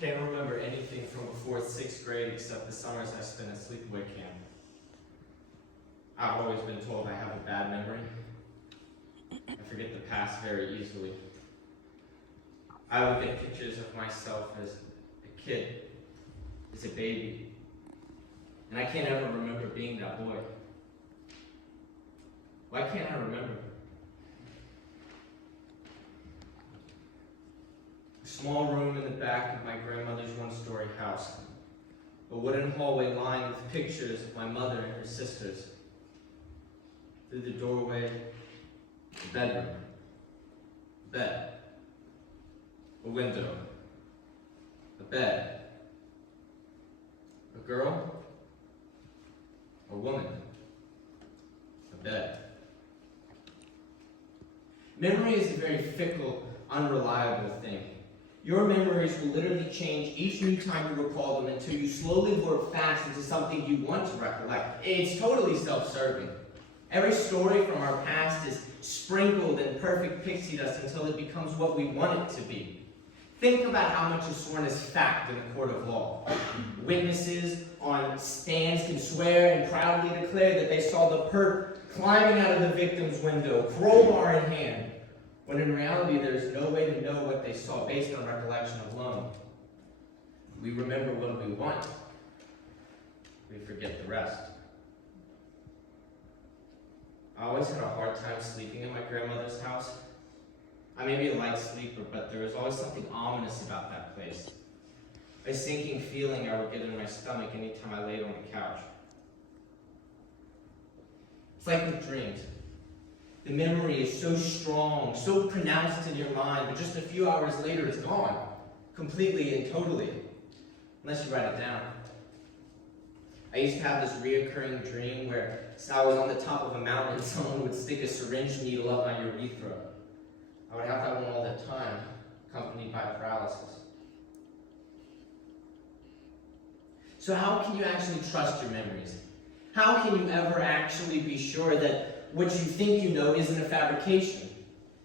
can't remember anything from before 6th grade except the summers I spent at sleepaway camp. I've always been told I have a bad memory. I forget the past very easily. I look at pictures of myself as a kid, as a baby, and I can't ever remember being that boy. Why can't I remember? A small room in the back of my grandmother's one-story house. A wooden hallway lined with pictures of my mother and her sisters. Through the doorway, a bedroom, a bed, a window, a bed, a girl, a woman, a bed. Memory is a very fickle, unreliable thing. Your memories will literally change each new time you recall them until you slowly work fast into something you want to recollect. It's totally self-serving. Every story from our past is sprinkled in perfect pixie dust until it becomes what we want it to be. Think about how much is sworn as fact in a court of law. Witnesses on stands can swear and proudly declare that they saw the perp climbing out of the victim's window, crowbar in hand, when in reality there's no way to know what they saw based on recollection alone. We remember what we want. We forget the rest. I always had a hard time sleeping in my grandmother's house. I may be a light sleeper, but there was always something ominous about that place. A sinking feeling I would get in my stomach anytime I laid on the couch. It's like with dreams. The memory is so strong, so pronounced in your mind, but just a few hours later it's gone, completely and totally, unless you write it down. I used to have this reoccurring dream where I was on the top of a mountain and someone would stick a syringe needle up my urethra. I would have that one all the time, accompanied by paralysis. So how can you actually trust your memories? How can you ever actually be sure that what you think you know isn't a fabrication?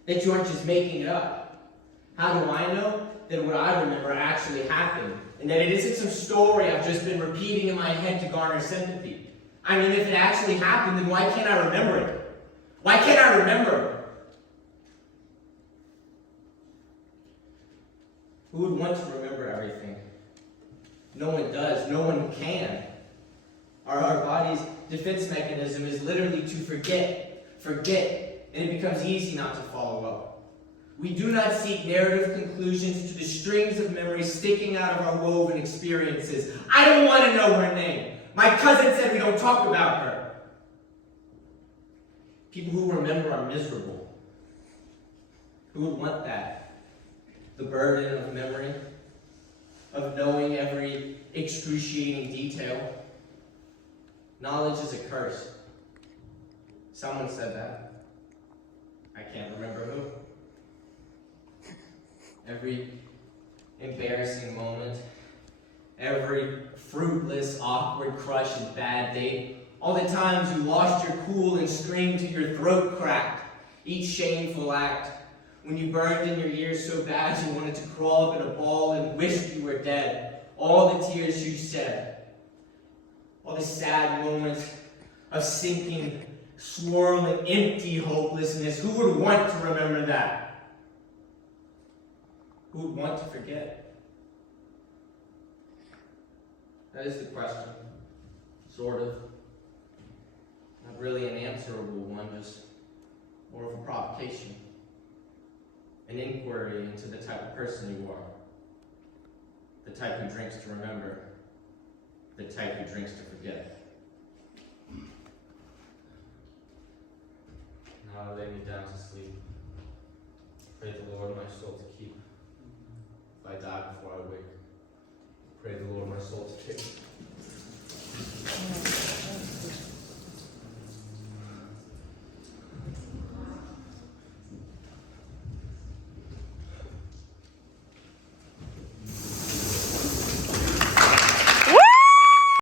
That you aren't just making it up? How do I know that what I remember actually happened? And that it isn't some story I've just been repeating in my head to garner sympathy? I mean, if it actually happened, then why can't I remember it? Why can't I remember? Who would want to remember everything? No one does. No one can. Our body's defense mechanism is literally to forget, and it becomes easy not to follow up. We do not seek narrative conclusions to the strings of memory sticking out of our woven experiences. I don't want to know her name. My cousin said we don't talk about her. People who remember are miserable. Who would want that? The burden of memory, of knowing every excruciating detail. Knowledge is a curse. Someone said that. I can't remember who. Every embarrassing moment, every fruitless, awkward crush and bad date, all the times you lost your cool and screamed till your throat cracked, each shameful act, when you burned in your ears so bad you wanted to crawl up in a ball and wished you were dead, all the tears you shed, all the sad moments of sinking, swirling, empty hopelessness. Who would want to remember that? Who would want to forget? That is the question. Sort of. Not really an answerable one, just more of a provocation. An inquiry into the type of person you are. The type who drinks to remember. The type who drinks to forget. Now I lay me down to sleep. Pray the Lord my soul to keep. If I die before I wake, pray the Lord my soul to keep.